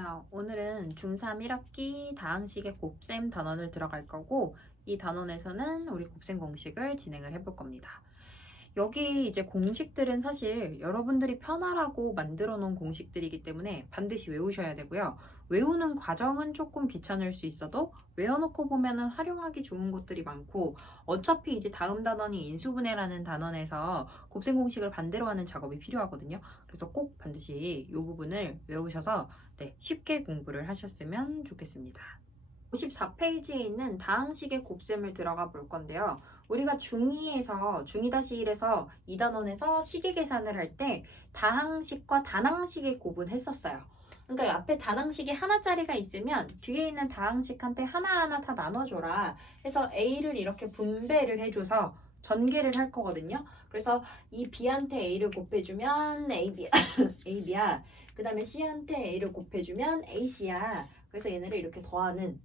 안녕하세요. 오늘은 중3 1학기 다항식의 곱셈 단원을 들어갈 거고, 이 단원에서는 우리 곱셈 공식을 진행을 해볼 겁니다. 여기 이제 공식들은 사실 여러분들이 편하라고 만들어 놓은 공식들이기 때문에 반드시 외우셔야 되고요. 외우는 과정은 조금 귀찮을 수 있어도 외워놓고 보면은 활용하기 좋은 것들이 많고, 어차피 이제 다음 단원이 인수분해라는 단원에서 곱셈 공식을 반대로 하는 작업이 필요하거든요. 그래서 꼭 반드시 이 부분을 외우셔서 쉽게 공부를 하셨으면 좋겠습니다. 54페이지에 있는 다항식의 곱셈을 들어가 볼 건데요. 우리가 중2에서 중2-1에서 2단원에서 식의 계산을 할 때 다항식과 단항식의 곱은 했었어요. 그러니까 앞에 단항식이 하나짜리가 있으면 뒤에 있는 다항식한테 하나하나 다 나눠줘라 해서 A를 이렇게 분배를 해줘서 전개를 할 거거든요. 그래서 이 B한테 A를 곱해주면 AB야. 그 다음에 C한테 A를 곱해주면 AC야. 그래서 얘네를 이렇게 더하는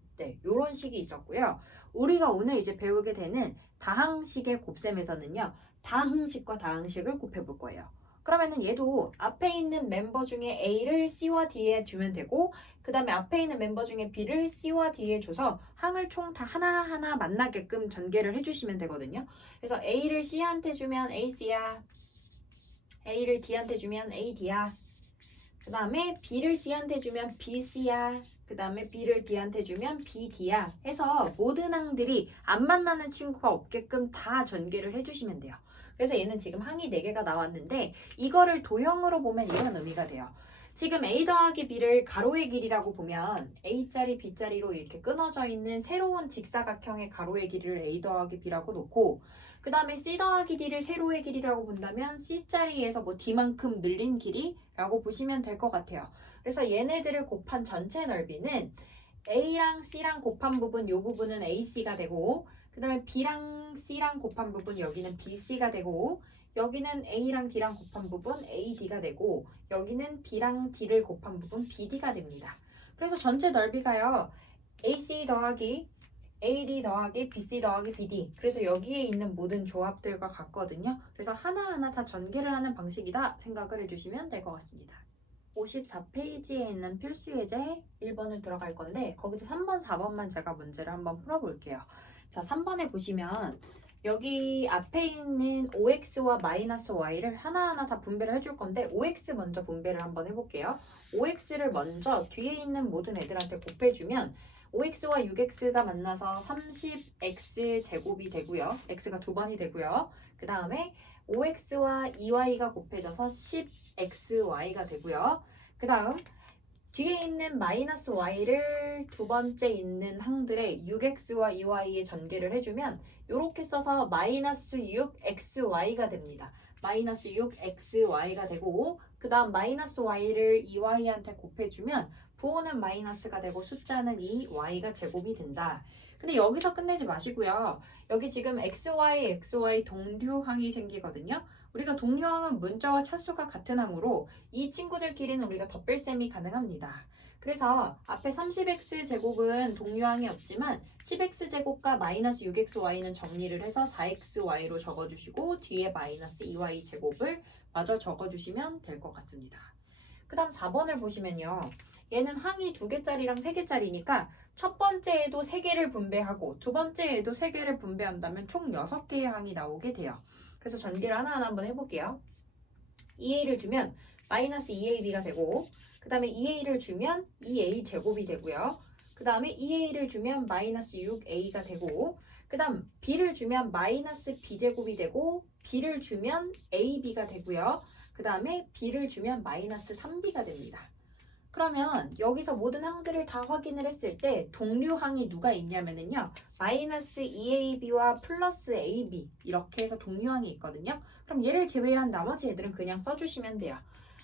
요런 식이 있었고요. 우리가 오늘 이제 배우게 되는 다항식의 곱셈에서는요. 다항식과 다항식을 곱해볼 거예요. 그러면은 얘도 앞에 있는 멤버 중에 A를 C와 D에 주면 되고, 그 다음에 앞에 있는 멤버 중에 B를 C와 D에 줘서 항을 총 다 하나하나 만나게끔 전개를 해주시면 되거든요. 그래서 A를 C한테 주면 AC야. A를 D한테 주면 AD야. 그 다음에 B를 C한테 주면 BC야. 그 다음에 B를 D한테 주면 BD야. 해서 모든 항들이 안 만나는 친구가 없게끔 다 전개를 해주시면 돼요. 그래서 얘는 지금 항이 4개가 나왔는데 이거를 도형으로 보면 이런 의미가 돼요. 지금 A 더하기 B를 가로의 길이라고 보면 A자리, B자리로 이렇게 끊어져 있는 새로운 직사각형의 가로의 길이를 A 더하기 B라고 놓고, 그 다음에 C 더하기 D를 세로의 길이라고 본다면 C자리에서 뭐 D만큼 늘린 길이라고 보시면 될 것 같아요. 그래서 얘네들을 곱한 전체 넓이는 A랑 C랑 곱한 부분, 이 부분은 AC가 되고, 그 다음에 B랑 C랑 곱한 부분, 여기는 BC가 되고, 여기는 A랑 D랑 곱한 부분 AD가 되고, 여기는 B랑 D를 곱한 부분 BD가 됩니다. 그래서 전체 넓이가요, AC 더하기 AD 더하기 BC 더하기 BD. 그래서 여기에 있는 모든 조합들과 같거든요. 그래서 하나하나 다 전개를 하는 방식이다 생각을 해주시면 될 것 같습니다. 54페이지에 있는 필수 예제 1번을 들어갈 건데, 거기서 3번, 4번만 제가 문제를 한번 풀어볼게요. 자, 3번에 보시면 여기 앞에 있는 OX와 마이너스 Y를 하나하나 다 분배를 해줄 건데, OX 먼저 분배를 한번 해볼게요. OX를 먼저 뒤에 있는 모든 애들한테 곱해주면 OX와 6X가 만나서 30X 제곱이 되고요. X가 2번이 되고요. 그 다음에 OX와 2Y가 곱해져서 10XY가 되고요. 그 다음 뒤에 있는 마이너스 Y를 두 번째 있는 항들의 6X와 2Y의 전개를 해주면 이렇게 써서 마이너스 6XY가 됩니다. 마이너스 6XY가 되고, 그 다음 마이너스 Y를 2Y한테 곱해주면 부호는 마이너스가 되고 숫자는 2Y가 제곱이 된다. 근데 여기서 끝내지 마시고요. 여기 지금 XY 동류항이 생기거든요. 우리가 동류항은 문자와 차수가 같은 항으로 이 친구들끼리는 우리가 덧뺄셈이 가능합니다. 그래서 앞에 30x 제곱은 동류항이 없지만 10x 제곱과 마이너스 6xy는 정리를 해서 4xy로 적어주시고, 뒤에 마이너스 2y 제곱을 마저 적어주시면 될 것 같습니다. 그 다음 4번을 보시면요. 얘는 항이 2개짜리랑 3개짜리니까 첫 번째에도 3개를 분배하고 두 번째에도 3개를 분배한다면 총 6개의 항이 나오게 돼요. 그래서 전개를 하나하나 한번 해볼게요. 2a를 주면 마이너스 2ab가 되고, 그 다음에 2a를 주면 2a 제곱이 되고요. 그 다음에 2a를 주면 마이너스 6a가 되고, 그 다음 b를 주면 마이너스 b제곱이 되고, b를 주면 ab가 되고요. 그 다음에 b를 주면 마이너스 3b가 됩니다. 그러면 여기서 모든 항들을 다 확인을 했을 때 동류항이 누가 있냐면요. 마이너스 2ab와 플러스 ab 이렇게 해서 동류항이 있거든요. 그럼 얘를 제외한 나머지 애들은 그냥 써주시면 돼요.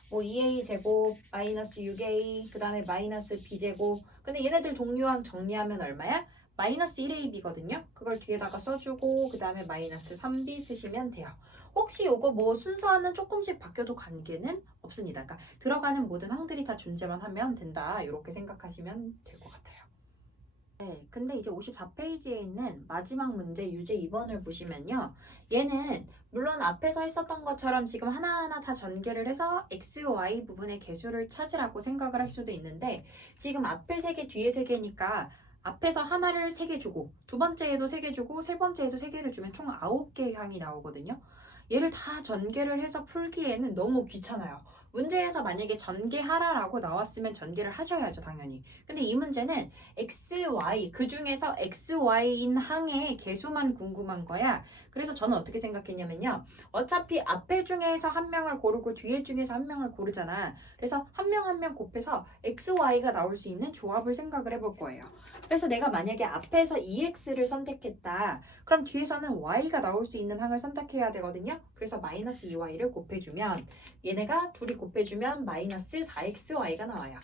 뭐 2a 제곱, 마이너스 6a, 그 다음에 마이너스 b제곱. 근데 얘네들 동류항 정리하면 얼마야? 마이너스 1ab거든요. 그걸 뒤에다가 써주고 그 다음에 마이너스 3b 쓰시면 돼요. 혹시 요거 뭐 순서는 조금씩 바뀌어도 관계는 없습니다. 그러니까 들어가는 모든 항들이 다 존재만 하면 된다. 이렇게 생각하시면 될 것 같아요. 네, 근데 이제 54페이지에 있는 마지막 문제 유제 2번을 보시면요. 얘는 물론 앞에서 했었던 것처럼 지금 하나하나 다 전개를 해서 x, y 부분의 개수를 찾으라고 생각을 할 수도 있는데 지금 앞에 3개, 뒤에 3개니까 앞에서 하나를 3개 주고 두 번째에도 3개 주고 세 번째에도 3개를 주면 총 9개의 항이 나오거든요. 얘를 다 전개를 해서 풀기에는 너무 귀찮아요. 문제에서 만약에 전개하라라고 나왔으면 전개를 하셔야죠, 당연히. 근데 이 문제는 x, y, 그 중에서 x, y인 항의 개수만 궁금한 거야. 그래서 저는 어떻게 생각했냐면요. 어차피 앞에 중에서 한 명을 고르고 뒤에 중에서 한 명을 고르잖아. 그래서 한 명 한 명 곱해서 x, y가 나올 수 있는 조합을 생각을 해볼 거예요. 그래서 내가 만약에 앞에서 2x를 선택했다. 그럼 뒤에서는 y가 나올 수 있는 항을 선택해야 되거든요. 그래서 마이너스 2y를 곱해주면 얘네가 둘이 곱해주면 마이너스 4xy가 나와요.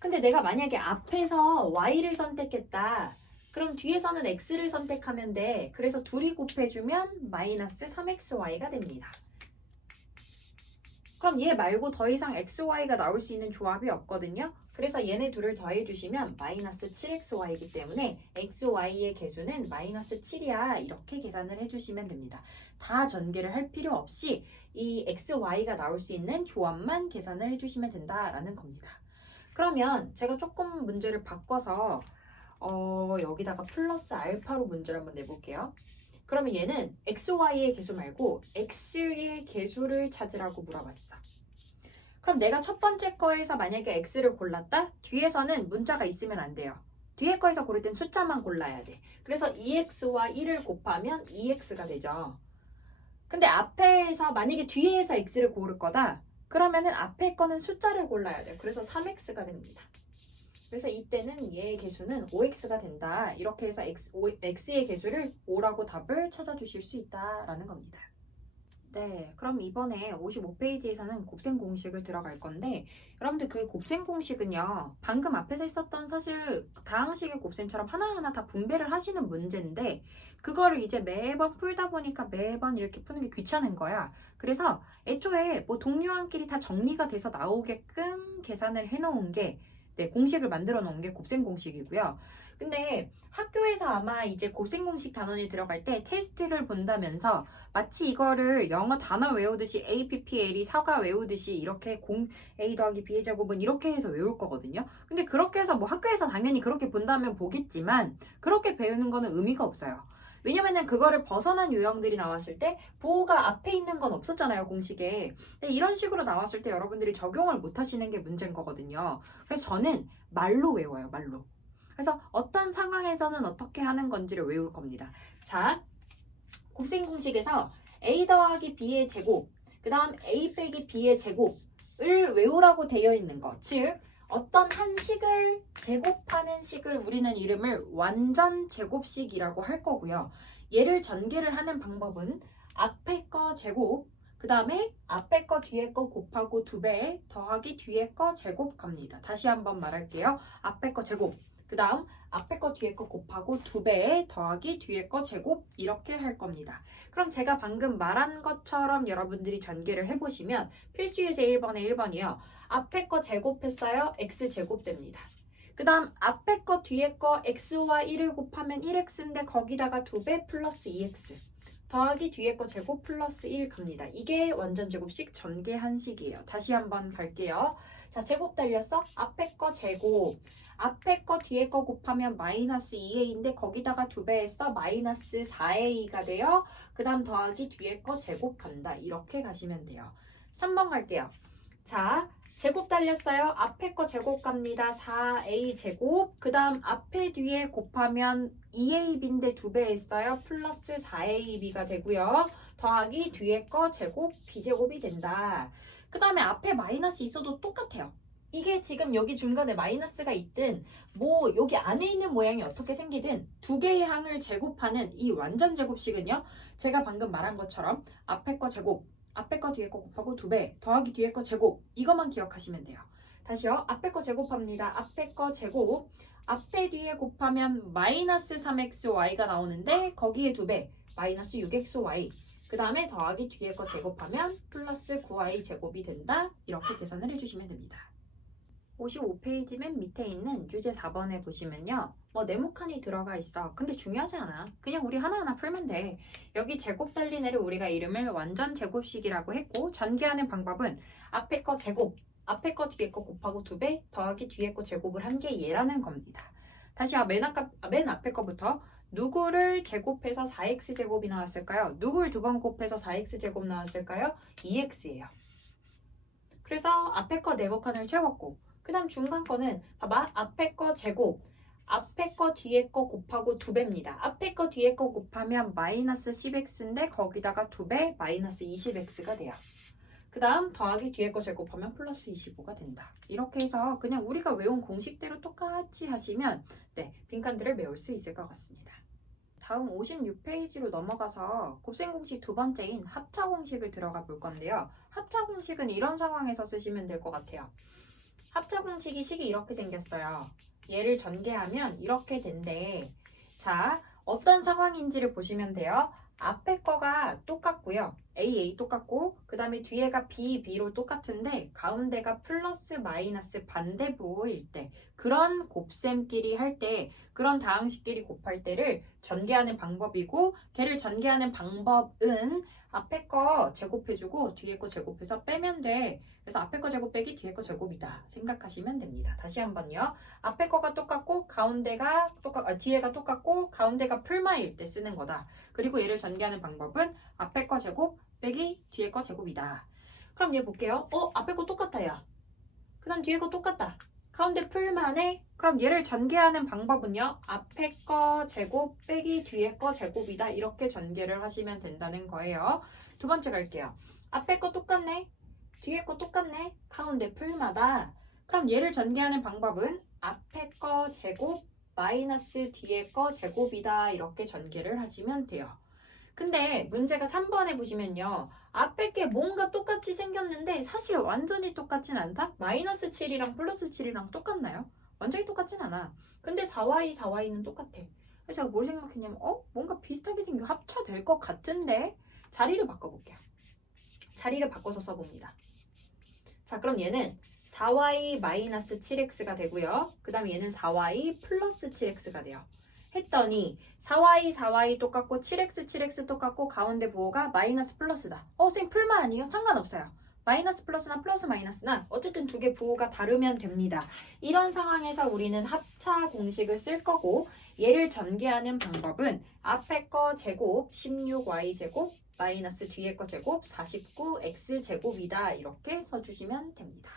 근데 내가 만약에 앞에서 y를 선택했다. 그럼 뒤에서는 x를 선택하면 돼. 그래서 둘이 곱해주면 마이너스 3xy가 됩니다. 그럼 얘 말고 더 이상 xy가 나올 수 있는 조합이 없거든요. 그래서 얘네 둘을 더해주시면 마이너스 7xy이기 때문에 xy의 개수는 마이너스 7이야. 이렇게 계산을 해주시면 됩니다. 다 전개를 할 필요 없이 이 xy가 나올 수 있는 조합만 계산을 해주시면 된다라는 겁니다. 그러면 제가 조금 문제를 바꿔서 여기다가 플러스 알파로 문제를 한번 내볼게요. 그러면 얘는 xy의 개수 말고 x의 개수를 찾으라고 물어봤어. 그럼 내가 첫 번째 거에서 만약에 x를 골랐다? 뒤에서는 문자가 있으면 안 돼요. 뒤에 거에서 고를 땐 숫자만 골라야 돼. 그래서 2x와 1을 곱하면 2x가 되죠. 근데 앞에서 만약에 뒤에서 x를 고를 거다? 그러면은 앞에 거는 숫자를 골라야 돼. 그래서 3x가 됩니다. 그래서 이때는 얘의 개수는 5x가 된다. 이렇게 해서 x의 개수를 5라고 답을 찾아주실 수 있다라는 겁니다. 네, 그럼 이번에 55페이지에서는 곱셈 공식을 들어갈 건데 여러분들 그 곱셈 공식은요. 방금 앞에서 있었던 사실 다항식의 곱셈처럼 하나하나 다 분배를 하시는 문제인데 그거를 이제 매번 풀다 보니까 매번 이렇게 푸는 게 귀찮은 거야. 그래서 애초에 뭐 동료한끼리 다 정리가 돼서 나오게끔 계산을 해놓은 게 네, 공식을 만들어 놓은 게 곱셈 공식이고요. 근데 학교에서 아마 이제 곱셈 공식 단원이 들어갈 때 테스트를 본다면서 마치 이거를 영어 단어 외우듯이 APPL이 사과 외우듯이 이렇게 A 더하기 B의 제곱은 이렇게 해서 외울 거거든요. 근데 그렇게 해서 뭐 학교에서 당연히 그렇게 본다면 보겠지만 그렇게 배우는 거는 의미가 없어요. 왜냐면은 그거를 벗어난 유형들이 나왔을 때 부호가 앞에 있는 건 없었잖아요, 공식에. 근데 이런 식으로 나왔을 때 여러분들이 적용을 못 하시는 게 문제인 거거든요. 그래서 저는 말로 외워요, 말로. 그래서 어떤 상황에서는 어떻게 하는 건지를 외울 겁니다. 자, 곱셈 공식에서 a 더하기 b의 제곱, 그 다음 a 빼기 b의 제곱을 외우라고 되어 있는 것. 즉, 어떤 한 식을 제곱하는 식을 우리는 이름을 완전 제곱식이라고 할 거고요. 얘를 전개를 하는 방법은 앞에 거 제곱, 그 다음에 앞에 거 뒤에 거 곱하고 2배 더하기 뒤에 거 제곱 갑니다. 다시 한번 말할게요. 앞에 거 제곱, 그 다음 앞에 거 뒤에 거 곱하고 2배 더하기 뒤에 거 제곱 이렇게 할 겁니다. 그럼 제가 방금 말한 것처럼 여러분들이 전개를 해보시면 필수 예제 1번에 1번이요. 앞에 거 제곱했어요. x제곱 됩니다. 그 다음 앞에 거 뒤에 거 x와 1을 곱하면 1x인데 거기다가 2배 플러스 2x 더하기 뒤에 거 제곱 플러스 1 갑니다. 이게 완전 제곱식 전개한 식이에요. 다시 한번 갈게요. 자, 제곱 달렸어? 앞에 거 제곱. 앞에 거 뒤에 거 곱하면 마이너스 2a인데 거기다가 2배 했어 마이너스 4a가 돼요. 그 다음 더하기 뒤에 거 제곱 간다. 이렇게 가시면 돼요. 3번 갈게요. 자, 제곱 달렸어요. 앞에 거 제곱 갑니다. 4a 제곱. 그 다음 앞에 뒤에 곱하면 2ab인데 2배 했어요. 플러스 4ab가 되고요. 더하기 뒤에 거 제곱 b제곱이 된다. 그 다음에 앞에 마이너스 있어도 똑같아요. 이게 지금 여기 중간에 마이너스가 있든 뭐 여기 안에 있는 모양이 어떻게 생기든 두 개의 항을 제곱하는 이 완전 제곱식은요. 제가 방금 말한 것처럼 앞에 거 제곱, 앞에 거 뒤에 거 곱하고 2배 더하기 뒤에 거 제곱 이것만 기억하시면 돼요. 다시요. 앞에 거 제곱합니다. 앞에 거 제곱, 앞에 뒤에 곱하면 마이너스 3xy가 나오는데 거기에 2배 마이너스 6xy 그 다음에 더하기 뒤에 거 제곱하면 플러스 9y 제곱이 된다. 이렇게 계산을 해주시면 됩니다. 55페이지 맨 밑에 있는 주제 4번에 보시면요. 뭐 네모칸이 들어가 있어. 근데 중요하지 않아. 그냥 우리 하나하나 풀면 돼. 여기 제곱 달린 애를 우리가 이름을 완전 제곱식이라고 했고 전개하는 방법은 앞에 거 제곱, 앞에 거 뒤에 거 곱하고 2배 더하기 뒤에 거 제곱을 한 게 얘라는 겁니다. 다시 맨 앞에 거부터 누구를 제곱해서 4x제곱이 나왔을까요? 누구를 2번 곱해서 4x제곱 나왔을까요? 2x예요. 그래서 앞에 거 네모칸을 채웠고 그 다음 중간 거는 봐봐 앞에 거 제곱 앞에 거 뒤에 거 곱하고 2배입니다. 앞에 거 뒤에 거 곱하면 마이너스 10x인데 거기다가 2배 마이너스 20x가 돼요. 그 다음 더하기 뒤에 거 제곱하면 플러스 25가 된다. 이렇게 해서 그냥 우리가 외운 공식대로 똑같이 하시면 네, 빈칸들을 메울 수 있을 것 같습니다. 다음 56페이지로 넘어가서 곱셈 공식 두 번째인 합차 공식을 들어가 볼 건데요. 합차 공식은 이런 상황에서 쓰시면 될 것 같아요. 합차 공식이 식이 이렇게 생겼어요. 얘를 전개하면 이렇게 된대. 자, 어떤 상황인지를 보시면 돼요. 앞에 거가 똑같고요. A 똑같고 그 다음에 뒤에가 B로 똑같은데 가운데가 플러스 마이너스 반대부호일 때 그런 곱셈끼리 할 때 그런 다항식끼리 곱할 때를 전개하는 방법이고 걔를 전개하는 방법은 앞에 거 제곱해주고 뒤에 거 제곱해서 빼면 돼. 그래서 앞에 거 제곱 빼기 뒤에 거 제곱이다 생각하시면 됩니다. 다시 한번요. 앞에 거가 똑같고 뒤에가 똑같고 가운데가 풀마일 때 쓰는 거다. 그리고 얘를 전개하는 방법은 앞에 거 제곱 빼기 뒤에 거 제곱이다. 그럼 얘 볼게요. 앞에 거 똑같다 야. 그 다음 뒤에 거 똑같다. 가운데 풀만해. 그럼 얘를 전개하는 방법은요. 앞에 거 제곱 빼기 뒤에 거 제곱이다. 이렇게 전개를 하시면 된다는 거예요. 두 번째 갈게요. 앞에 거 똑같네. 뒤에 거 똑같네. 가운데 풀마다. 그럼 얘를 전개하는 방법은 앞에 거 제곱 마이너스 뒤에 거 제곱이다. 이렇게 전개를 하시면 돼요. 근데 문제가 3번에 보시면요. 앞에 게 뭔가 똑같이 생겼는데 사실 완전히 똑같진 않다? 마이너스 7이랑 플러스 7이랑 똑같나요? 완전히 똑같진 않아. 근데 4y, 4y는 똑같아. 그래서 제가 뭘 생각했냐면 뭔가 비슷하게 생겨 합쳐될 것 같은데 자리를 바꿔볼게요. 자리를 바꿔서 써봅니다. 자, 그럼 얘는 4y 마이너스 7x가 되고요. 그 다음에 얘는 4y 플러스 7x가 돼요. 했더니 4y 똑같고 7x 똑같고 가운데 부호가 마이너스 플러스다. 선생님 풀만 아니에요? 상관없어요. 마이너스 플러스나 플러스 마이너스나 어쨌든 두 개 부호가 다르면 됩니다. 이런 상황에서 우리는 합차 공식을 쓸 거고 얘를 전개하는 방법은 앞에 거 제곱 16y 제곱 마이너스 뒤에 거 제곱 49x 제곱이다. 이렇게 써주시면 됩니다.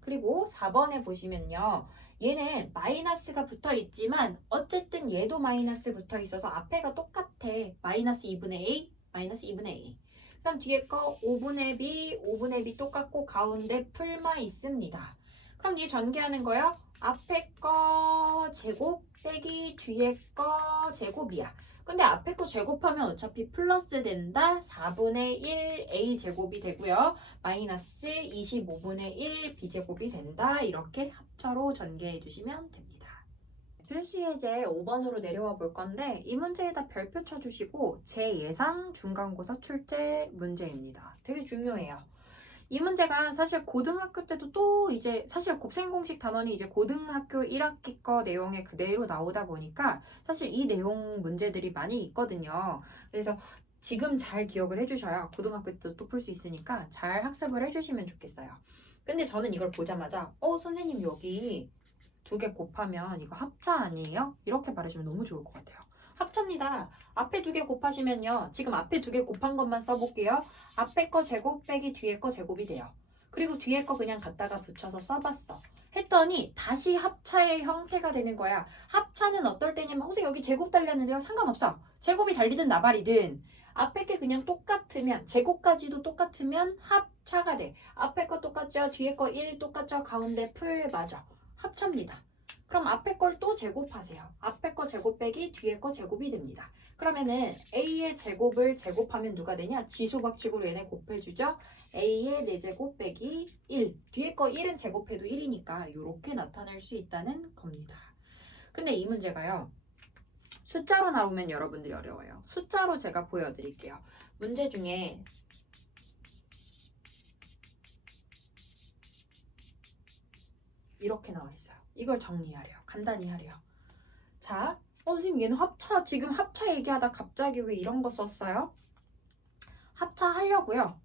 그리고 4번에 보시면요. 얘는 마이너스가 붙어 있지만 어쨌든 얘도 마이너스 붙어 있어서 앞에가 똑같아. 마이너스 2분의 A, 마이너스 2분의 A. 그 다음 뒤에 거 5분의 B, 5분의 B 똑같고 가운데 풀마 있습니다. 그럼 얘 전개하는 거요. 앞에 거 제곱 빼기 뒤에 거 제곱이야. 근데 앞에 거 제곱하면 어차피 플러스 된다. 4분의 1 A제곱이 되고요. 마이너스 25분의 1 B제곱이 된다. 이렇게 합차로 전개해 주시면 됩니다. 필수예제 5번으로 내려와 볼 건데 이 문제에다 별표 쳐주시고 제 예상 중간고사 출제 문제입니다. 되게 중요해요. 이 문제가 사실 고등학교 때도 또 이제 사실 곱셈공식 단원이 이제 고등학교 1학기 거 내용에 그대로 나오다 보니까 사실 이 내용 문제들이 많이 있거든요. 그래서 지금 잘 기억을 해주셔야 고등학교 때도 또 풀 수 있으니까 잘 학습을 해주시면 좋겠어요. 근데 저는 이걸 보자마자 선생님 여기 두 개 곱하면 이거 합차 아니에요? 이렇게 말해주면 너무 좋을 것 같아요. 합차입니다. 앞에 두 개 곱하시면요. 지금 앞에 두 개 곱한 것만 써볼게요. 앞에 거 제곱 빼기 뒤에 거 제곱이 돼요. 그리고 뒤에 거 그냥 갖다가 붙여서 써봤어. 했더니 다시 합차의 형태가 되는 거야. 합차는 어떨 때냐면 선생님 여기 제곱 달렸는데요. 상관없어. 제곱이 달리든 나발이든 앞에 게 그냥 똑같으면 제곱까지도 똑같으면 합차가 돼. 앞에 거 똑같죠? 뒤에 거 1 똑같죠? 가운데 풀 맞아. 합차입니다. 그럼 앞에 걸 또 제곱하세요. 앞에 거 제곱 빼기 뒤에 거 제곱이 됩니다. 그러면은 A의 제곱을 제곱하면 누가 되냐? 지수 법칙으로 얘네 곱해주죠. A의 4제곱 빼기 1. 뒤에 거 1은 제곱해도 1이니까 이렇게 나타낼 수 있다는 겁니다. 근데 이 문제가요. 숫자로 나오면 여러분들이 어려워요. 숫자로 제가 보여드릴게요. 문제 중에 이렇게 나와 있어요. 이걸 정리하래요. 간단히 하래요. 자, 선생님 얘는 지금 합차 얘기하다 갑자기 왜 이런 거 썼어요? 합차하려고요.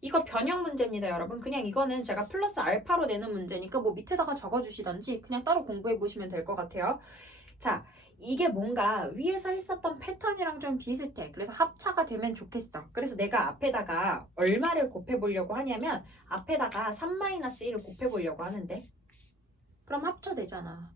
이거 변형 문제입니다, 여러분. 그냥 이거는 제가 플러스 알파로 내는 문제니까 뭐 밑에다가 적어주시던지 그냥 따로 공부해 보시면 될 것 같아요. 자, 이게 뭔가 위에서 했었던 패턴이랑 좀 비슷해. 그래서 합차가 되면 좋겠어. 그래서 내가 앞에다가 얼마를 곱해보려고 하냐면 앞에다가 3-1을 곱해보려고 하는데 그럼 합차되잖아.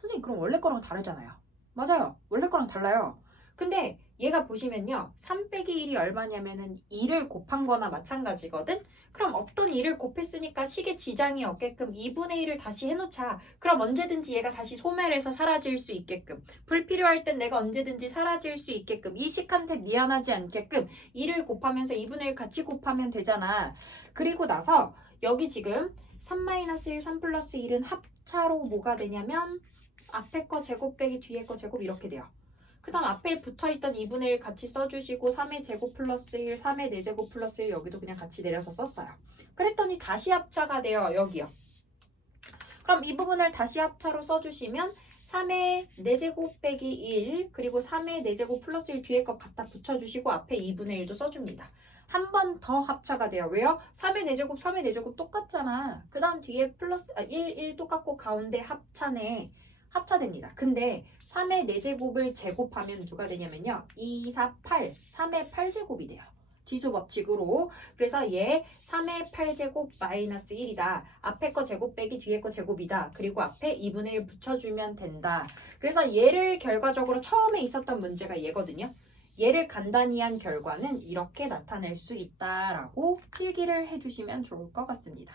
선생님 그럼 원래 거랑 다르잖아요. 맞아요. 원래 거랑 달라요. 근데 얘가 보시면요. 3 빼기 1이 얼마냐면은 2를 곱한 거나 마찬가지거든? 그럼 없던 2를 곱했으니까 식에 지장이 없게끔 2분의 1을 다시 해놓자. 그럼 언제든지 얘가 다시 소멸해서 사라질 수 있게끔 불필요할 땐 내가 언제든지 사라질 수 있게끔 이 식한테 미안하지 않게끔 2를 곱하면서 2분의 1 같이 곱하면 되잖아. 그리고 나서 여기 지금 3-1, 3 플러스 1은 합차로 뭐가 되냐면 앞에 거 제곱 빼기 뒤에 거 제곱 이렇게 돼요. 그 다음 앞에 붙어있던 2분의 1 같이 써주시고 3의 제곱 플러스 1, 3의 4제곱 플러스 1 여기도 그냥 같이 내려서 썼어요. 그랬더니 다시 합차가 돼요. 여기요. 그럼 이 부분을 다시 합차로 써주시면 3의 4제곱 빼기 1 그리고 3의 4제곱 플러스 1 뒤에 거 갖다 붙여주시고 앞에 2분의 1도 써줍니다. 한 번 더 합차가 돼요. 왜요? 3의 4제곱, 3의 4제곱 똑같잖아. 그 다음 뒤에 플러스 1 똑같고 가운데 합차네. 합차됩니다. 근데 3의 4제곱을 제곱하면 누가 되냐면요. 2, 4, 8. 3의 8제곱이 돼요. 지수 법칙으로. 그래서 얘 3의 8제곱 마이너스 1이다. 앞에 거 제곱 빼기 뒤에 거 제곱이다. 그리고 앞에 2분의 1 붙여주면 된다. 그래서 얘를 결과적으로 처음에 있었던 문제가 얘거든요. 얘를 간단히 한 결과는 이렇게 나타낼 수 있다라고 필기를 해주시면 좋을 것 같습니다.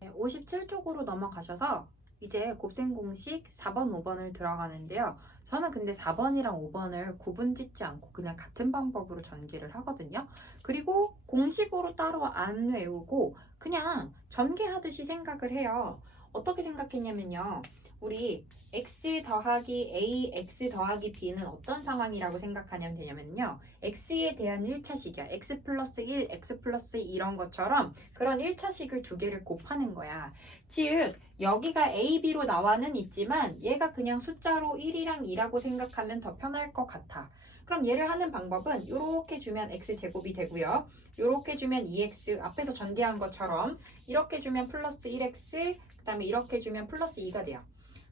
57쪽으로 넘어가셔서 이제 곱셈 공식 4번, 5번을 들어가는데요. 저는 근데 4번이랑 5번을 구분 짓지 않고 그냥 같은 방법으로 전개를 하거든요. 그리고 공식으로 따로 안 외우고 그냥 전개하듯이 생각을 해요. 어떻게 생각했냐면요. 우리 x 더하기 a, x 더하기 b는 어떤 상황이라고 생각하면 되냐면요. x에 대한 1차식이야. x 플러스 1, x 플러스 2 이런 것처럼 그런 1차식을 두 개를 곱하는 거야. 즉 여기가 a, b로 나와는 있지만 얘가 그냥 숫자로 1이랑 2라고 생각하면 더 편할 것 같아. 그럼 얘를 하는 방법은 이렇게 주면 x제곱이 되고요. 이렇게 주면 2x 앞에서 전개한 것처럼 이렇게 주면 플러스 1x 그 다음에 이렇게 주면 플러스 2가 돼요.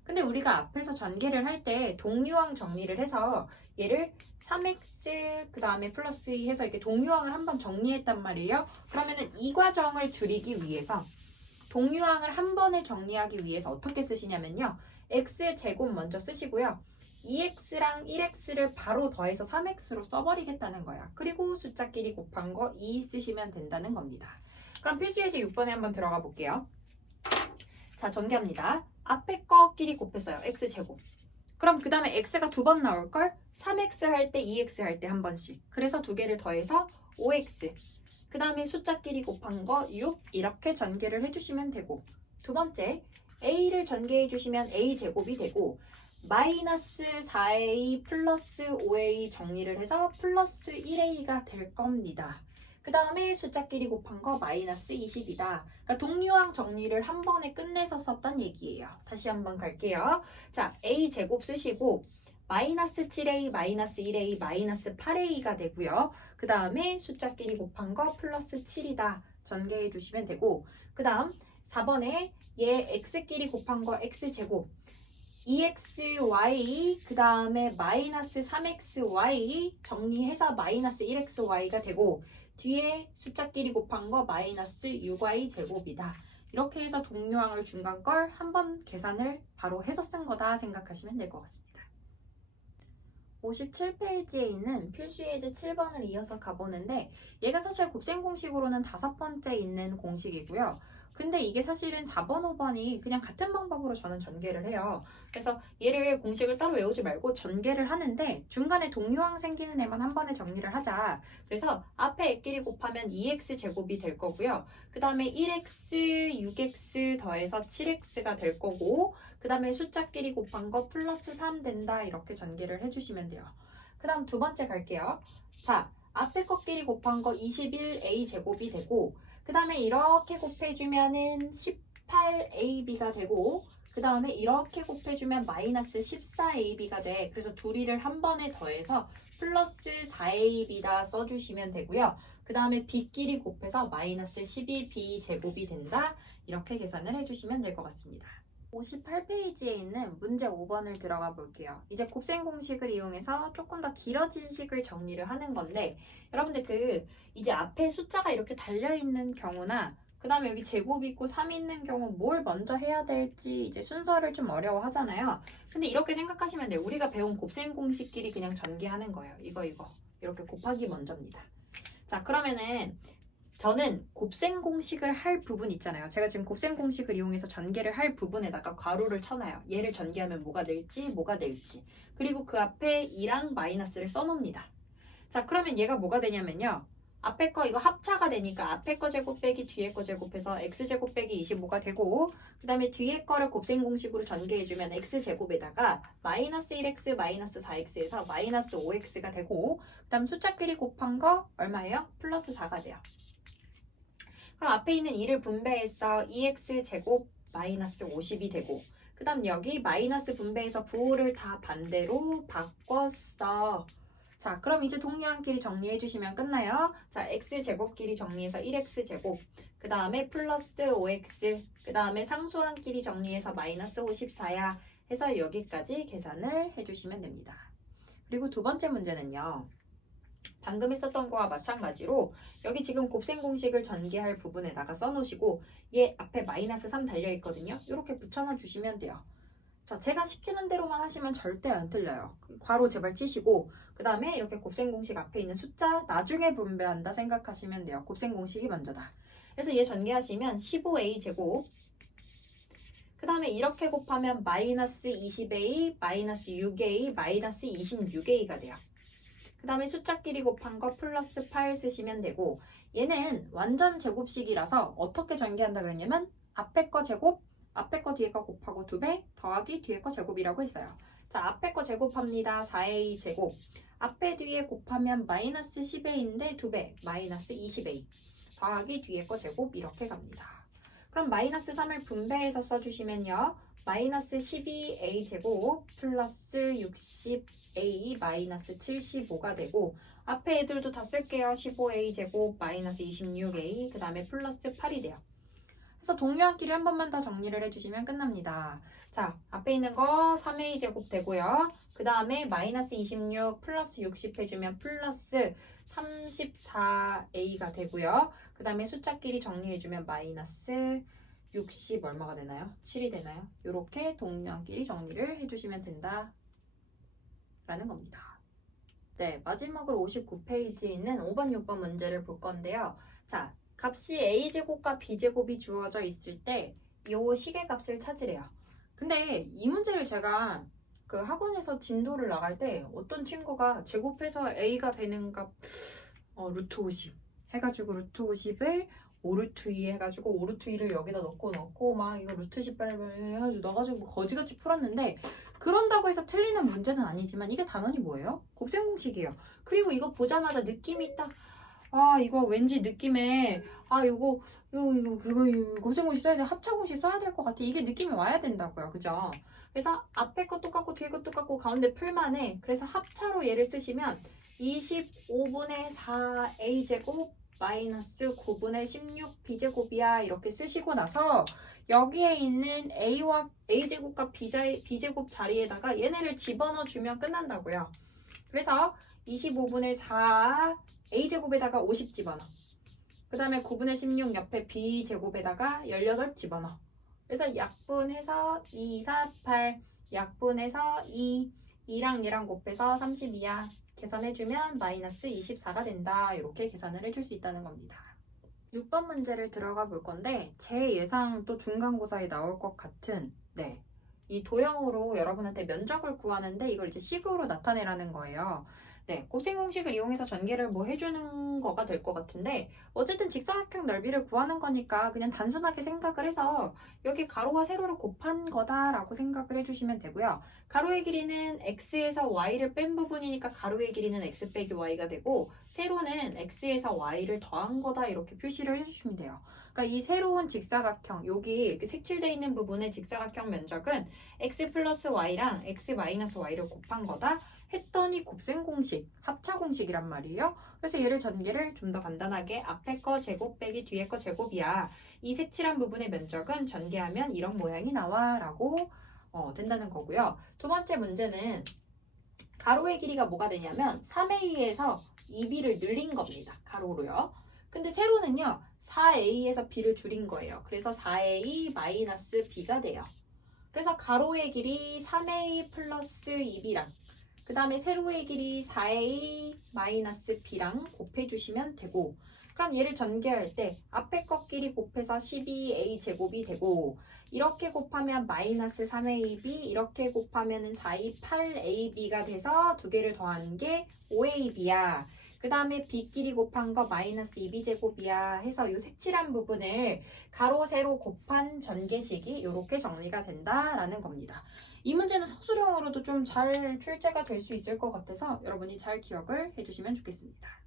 근데 우리가 앞에서 전개를 할 때 동류항 정리를 해서 얘를 3x 그 다음에 플러스 2 해서 이렇게 동류항을 한번 정리했단 말이에요. 그러면은 이 과정을 줄이기 위해서 동류항을 한 번에 정리하기 위해서 어떻게 쓰시냐면요. x제곱 먼저 쓰시고요. 2x랑 1x를 바로 더해서 3x로 써버리겠다는 거야. 그리고 숫자끼리 곱한 거 2 쓰시면 된다는 겁니다. 그럼 필수예제 6번에 한번 들어가 볼게요. 자, 전개합니다. 앞에 거끼리 곱했어요. x제곱. 그럼 그 다음에 x가 두 번 나올걸? 3x 할 때 2x 할 때 한 번씩. 그래서 두 개를 더해서 5x. 그 다음에 숫자끼리 곱한 거 6 이렇게 전개를 해주시면 되고 두 번째 a를 전개해 주시면 a제곱이 되고 마이너스 4a 플러스 5a 정리를 해서 플러스 1a가 될 겁니다. 그 다음에 숫자끼리 곱한 거 마이너스 20이다. 그러니까 동류항 정리를 한 번에 끝내서 썼던 얘기예요. 다시 한번 갈게요. 자, a제곱 쓰시고 마이너스 7a, 마이너스 1a, 마이너스 8a가 되고요. 그 다음에 숫자끼리 곱한 거 플러스 7이다. 전개해 주시면 되고 그 다음 4번에 얘 x끼리 곱한 거 x제곱 2xy 그 다음에 마이너스 3xy 정리해서 마이너스 1xy가 되고 뒤에 숫자끼리 곱한 거 마이너스 6y 제곱이다. 이렇게 해서 동류항을 중간 걸 한번 계산을 바로 해서 쓴 거다 생각하시면 될 것 같습니다. 57페이지에 있는 필수예제 7번을 이어서 가보는데 얘가 사실 곱셈 공식으로는 5번째 있는 공식이고요. 근데 이게 사실은 4번, 5번이 그냥 같은 방법으로 저는 전개를 해요. 그래서 얘를 공식을 따로 외우지 말고 전개를 하는데 중간에 동류항 생기는 애만 한 번에 정리를 하자. 그래서 앞에 애끼리 곱하면 2x 제곱이 될 거고요. 그 다음에 1x, 6x 더해서 7x가 될 거고 그 다음에 숫자끼리 곱한 거 플러스 3 된다. 이렇게 전개를 해주시면 돼요. 그 다음 두 번째 갈게요. 자, 앞에 거끼리 곱한 거 21a 제곱이 되고 그 다음에 이렇게 곱해주면은 18 18AB가 되고 그 다음에 이렇게 곱해주면 마이너스 14AB가 돼. 그래서 둘이를 한 번에 더해서 플러스 4AB다 써주시면 되고요. 그 다음에 B끼리 곱해서 마이너스 12B 제곱이 된다. 이렇게 계산을 해주시면 될 것 같습니다. 58페이지에 있는 문제 5번을 들어가 볼게요. 이제 곱셈 공식을 이용해서 조금 더 길어진 식을 정리를 하는 건데 여러분들 이제 앞에 숫자가 이렇게 달려있는 경우나 그 다음에 여기 제곱이 있고 3이 있는 경우 뭘 먼저 해야 될지 이제 순서를 좀 어려워하잖아요. 근데 이렇게 생각하시면 돼요. 우리가 배운 곱셈 공식끼리 그냥 전개하는 거예요. 이거 이렇게 곱하기 먼저입니다. 자, 그러면은 저는 곱셈 공식을 할 부분 있잖아요. 제가 지금 곱셈 공식을 이용해서 전개를 할 부분에다가 괄호를 쳐놔요. 얘를 전개하면 뭐가 될지. 그리고 그 앞에 2랑 마이너스를 써놓습니다. 자, 그러면 얘가 뭐가 되냐면요. 앞에 거 이거 합차가 되니까 앞에 거 제곱 빼기 뒤에 거 제곱해서 x제곱 빼기 25가 되고 그 다음에 뒤에 거를 곱셈 공식으로 전개해주면 x제곱에다가 마이너스 1x 마이너스 4x에서 마이너스 5x가 되고 그 다음 숫자끼리 곱한 거 얼마예요? 플러스 4가 돼요. 그럼 앞에 있는 2를 분배해서 2x제곱 마이너스 50이 되고 그 다음 여기 마이너스 분배해서 부호를 다 반대로 바꿨어. 자, 그럼 이제 동료한끼리 정리해 주시면 끝나요. 자, x제곱끼리 정리해서 1x제곱 그 다음에 플러스 5x 그 다음에 상수한끼리 정리해서 마이너스 54야 해서 여기까지 계산을 해주시면 됩니다. 그리고 두 번째 문제는요. 방금 했었던 거와 마찬가지로 여기 지금 곱셈 공식을 전개할 부분에다가 써놓으시고 얘 앞에 마이너스 3 달려있거든요. 이렇게 붙여놔 주시면 돼요. 자, 제가 시키는 대로만 하시면 절대 안 틀려요. 괄호 제발 치시고 그 다음에 이렇게 곱셈 공식 앞에 있는 숫자 나중에 분배한다 생각하시면 돼요. 곱셈 공식이 먼저다. 그래서 얘 전개하시면 15a 제곱 그 다음에 이렇게 곱하면 마이너스 20a 마이너스 6a 마이너스 26a가 돼요. 그 다음에 숫자끼리 곱한 거 플러스 8 쓰시면 되고 얘는 완전 제곱식이라서 어떻게 전개한다 그랬냐면 앞에 거 제곱 앞에 거 뒤에 거 곱하고 2배 더하기 뒤에 거 제곱이라고 했어요. 자, 앞에 거 제곱합니다. 4a 제곱 앞에 뒤에 곱하면 마이너스 10a인데 2배 마이너스 20a 더하기 뒤에 거 제곱 이렇게 갑니다. 그럼 마이너스 3을 분배해서 써주시면요. 마이너스 12a 제곱 플러스 60a 마이너스 75가 되고 앞에 애들도 다 쓸게요. 15a 제곱 마이너스 26a 그 다음에 플러스 8이 돼요. 그래서 동료한끼리 한 번만 더 정리를 해주시면 끝납니다. 자, 앞에 있는 거 3a 제곱 되고요. 그 다음에 마이너스 26 플러스 60 해주면 플러스 34a가 되고요. 그 다음에 숫자끼리 정리해주면 마이너스 60 얼마가 되나요? 7이 되나요? 이렇게 동료한끼리 정리를 해주시면 된다 라는 겁니다. 네, 마지막으로 59페이지에 있는 5번, 6번 문제를 볼 건데요. 자, 값이 a제곱과 b제곱이 주어져 있을 때 이 식의 값을 찾으래요. 근데 이 문제를 제가 그 학원에서 진도를 나갈 때 어떤 친구가 제곱해서 a가 되는 값 루트 50 해가지고 루트 50을 5루트 2 해가지고 5루트 2를 여기다 넣고 막 이거 루트 18 해가지고 넣어가지고 뭐 거지같이 풀었는데 그런다고 해서 틀리는 문제는 아니지만 이게 단원이 뭐예요? 곱셈 공식이에요. 그리고 이거 보자마자 느낌이 딱 이거 왠지 느낌에 이거 곱셈 공식 써야 돼. 합차 공식 써야 될 것 같아. 이게 느낌이 와야 된다고요. 그죠? 그래서 앞에 거 똑같고 뒤에 거 똑같고 가운데 풀만 해. 그래서 합차로 얘를 쓰시면 25분의 4a제곱 마이너스 9분의 16b제곱이야 이렇게 쓰시고 나서 여기에 있는 a와 a제곱과 b제곱 자리에다가 얘네를 집어넣어 주면 끝난다고요. 그래서 25분의 4 a제곱에다가 50 집어넣어. 그 다음에 9분의 16 옆에 b제곱에다가 18 집어넣어. 그래서 약분해서 2, 4, 8 약분해서 2랑 얘랑 곱해서 32야. 계산해주면 마이너스 24가 된다. 이렇게 계산을 해줄 수 있다는 겁니다. 6번 문제를 들어가 볼 건데 제 예상 또 중간고사에 나올 것 같은 이 도형으로 여러분한테 면적을 구하는데 이걸 이제 식으로 나타내라는 거예요. 네, 곱셈 공식을 이용해서 전개를 뭐 해주는 거가 될 것 같은데 어쨌든 직사각형 넓이를 구하는 거니까 그냥 단순하게 생각을 해서 여기 가로와 세로를 곱한 거다라고 생각을 해주시면 되고요. 가로의 길이는 x에서 y를 뺀 부분이니까 가로의 길이는 x 빼기 y가 되고 세로는 x에서 y를 더한 거다 이렇게 표시를 해주시면 돼요. 그러니까 이 새로운 직사각형, 여기 이렇게 색칠되어 있는 부분의 직사각형 면적은 x 플러스 y랑 x 마이너스 y를 곱한 거다 했더니 곱셈 공식, 합차 공식이란 말이에요. 그래서 얘를 전개를 좀 더 간단하게 앞에 거 제곱 빼기 뒤에 거 제곱이야. 이 색칠한 부분의 면적은 전개하면 이런 모양이 나와 라고 된다는 거고요. 두 번째 문제는 가로의 길이가 뭐가 되냐면 3a에서 2b를 늘린 겁니다. 가로로요. 근데 세로는요 4a에서 b를 줄인 거예요. 그래서 4a 마이너스 b가 돼요. 그래서 가로의 길이 3a 플러스 2b랑 그 다음에 세로의 길이 4a 마이너스 b랑 곱해주시면 되고, 그럼 얘를 전개할 때 앞에 것 길이 곱해서 12a 제곱이 되고, 이렇게 곱하면 마이너스 3ab, 이렇게 곱하면 428ab가 돼서 두 개를 더한 게 5ab야. 그 다음에 b끼리 곱한 거 마이너스 2b제곱이야 해서 이 색칠한 부분을 가로 세로 곱한 전개식이 이렇게 정리가 된다라는 겁니다. 이 문제는 서술형으로도 좀 잘 출제가 될 수 있을 것 같아서 여러분이 잘 기억을 해주시면 좋겠습니다.